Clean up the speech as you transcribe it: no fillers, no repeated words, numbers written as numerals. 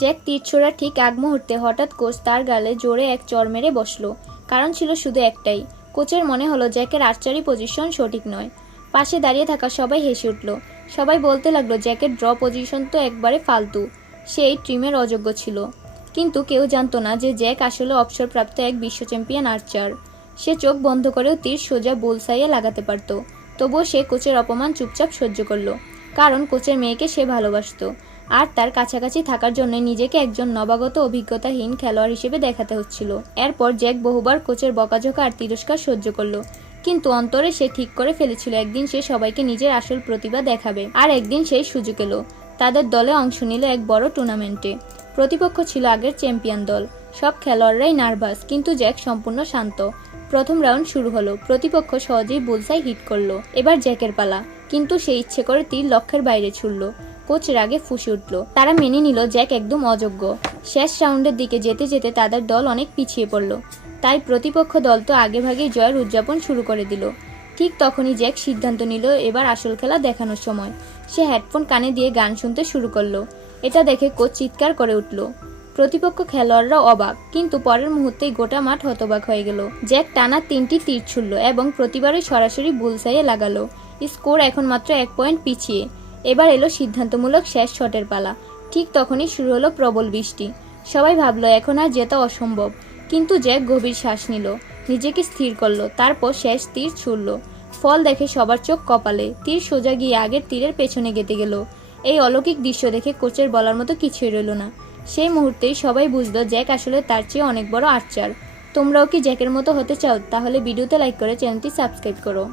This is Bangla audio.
জ্যাক তীর ছোড়ার ঠিক আগ মুহূর্তে হঠাৎ কোচ তার গালে জোরে এক চড় মেরে বসলো। কারণ ছিল শুধু একটাই, কোচের মনে হলো জ্যাকের আর্চারি পজিশন সঠিক নয়। পাশে দাঁড়িয়ে থাকা সবাই হেসে উঠল। সবাই বলতে লাগলো জ্যাকের ড্র পজিশন তো একবারে ফালতু, সে এই টিমের অযোগ্য ছিল। কিন্তু কেউ জানতো না যে জ্যাক আসলে অবসরপ্রাপ্ত এক বিশ্ব চ্যাম্পিয়ন আর্চার। সে চোখ বন্ধ করেও তীর সোজা বুলসাইয়ে লাগাতে পারত। তবুও সে কোচের অপমান চুপচাপ সহ্য করলো, কারণ কোচের মেয়েকে সে ভালোবাসতো। আর তার কাছাকাছি থাকার জন্য নিজেকে একজন নবাগত অভিজ্ঞতাহীন খেলোয়াড় হিসেবে দেখাতে হচ্ছিল। এরপর জ্যাক বহুবার কোচের বকাঝকা আর তিরস্কার সহ্য করলো, কিন্তু অন্তরে সে ঠিক করে ফেলেছিল একদিন সে সবাইকে নিজের আসল প্রতিভা দেখাবে। আর একদিন সেই সুযোগ এলো। তাদের দলে অংশ নিল এক বড় টুর্নামেন্টে। প্রতিপক্ষ ছিল আগের চ্যাম্পিয়ন দল। সব খেলোয়াড়রাই নার্ভাস, কিন্তু জ্যাক সম্পূর্ণ শান্ত। প্রথম রাউন্ড শুরু হলো। প্রতিপক্ষ সহজেই বুলসাই হিট করলো। এবার জ্যাকের পালা, কিন্তু সে ইচ্ছে করে তীর লক্ষ্যের বাইরে ছুড়ল। কোচ রাগে ফুঁসে উঠল। তারা মেনে নিল জ্যাক একদম অযোগ্য। শেষ রাউন্ডের দিকে যেতে যেতে তাদের দল অনেক পিছিয়ে পড়ল। তাই প্রতিপক্ষ দল তো আগেভাগেই জয়ের উদযাপন শুরু করে দিল। ঠিক তখনই জ্যাক সিদ্ধান্ত নিল এবার আসল খেলা দেখানোর সময়। সে হেডফোন কানে দিয়ে গান শুনতে শুরু করলো। এটা দেখে কোচ চিৎকার করে উঠল। প্রতিপক্ষ খেলোয়াড়রা অবাক, কিন্তু পরের মুহূর্তেই গোটা মাঠ হতবাক হয়ে গেল। জ্যাক টানা 3টি তীর ছুড়ল এবং প্রতিবারই সরাসরি বুলসাইয়ে লাগালো। স্কোর এখন মাত্র 1 পয়েন্ট পিছিয়ে। এবার এলো সিদ্ধান্তমূলক শেষ শটের পালা। ঠিক তখনই শুরু হলো প্রবল বৃষ্টি। সবাই ভাবলো এখন আর জেতা অসম্ভব, কিন্তু জ্যাক গভীর শ্বাস নিল, নিজেকে স্থির করলো, তারপর শেষ তীর ছুড়ল। ফল দেখে সবার চোখ কপালে। তীর সোজা গিয়ে আগের তীরের পেছনে গেঁথে গেল। এই অলৌকিক দৃশ্য দেখে কোচের বলার মতো কিছুই রইল না। সেই মুহূর্তেই সবাই বুঝলো জ্যাক আসলে তার চেয়ে অনেক বড় আর্চার। তোমরাও কি জ্যাকের মতো হতে চাও? তাহলে ভিডিওতে লাইক করে চ্যানেলটি সাবস্ক্রাইব করো।